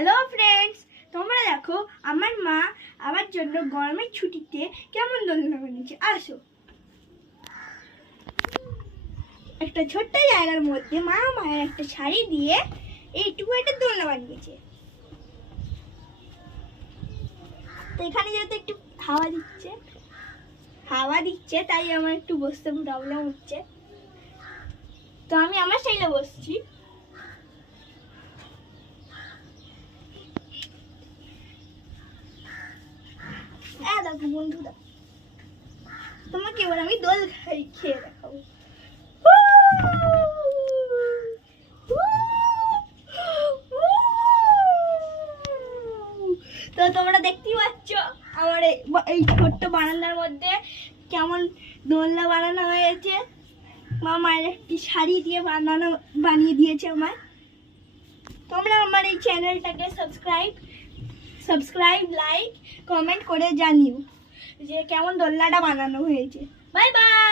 Hello friends, তোমরা দেখো আমার মা আমার জন্য গরমের ছুটিতে কেমন দোলনা বানিয়েছে। আসো, একটা ছোট্ট জায়গার মধ্যে মা মায়ের একটা শাড়ি দিয়ে এইটুকু একটা দোলনা বানিয়েছে। তো এখানে যেহেতু একটু হাওয়া দিচ্ছে তাই আমার একটু বসতে প্রবলেম হচ্ছে, তো আমি আমার স্টাইলে বসছি। দেখো বন্ধুরা, তোমাকে এবার আমি দোল খেয়ে দেখাবো। তো তোমরা দেখতেই পাচ্ছ আমার এই ছোট্ট বারান্দার মধ্যে কেমন দোলনা বানানো হয়েছে। মা মায়ের একটি শাড়ি দিয়ে বানিয়ে দিয়েছে আমায়। তোমরা আমার এই চ্যানেলটাকে সাবস্ক্রাইব লাইক কমেন্ট করে জানিও যে কেমন দোলনাটা বানানো হয়েছে। Bye bye.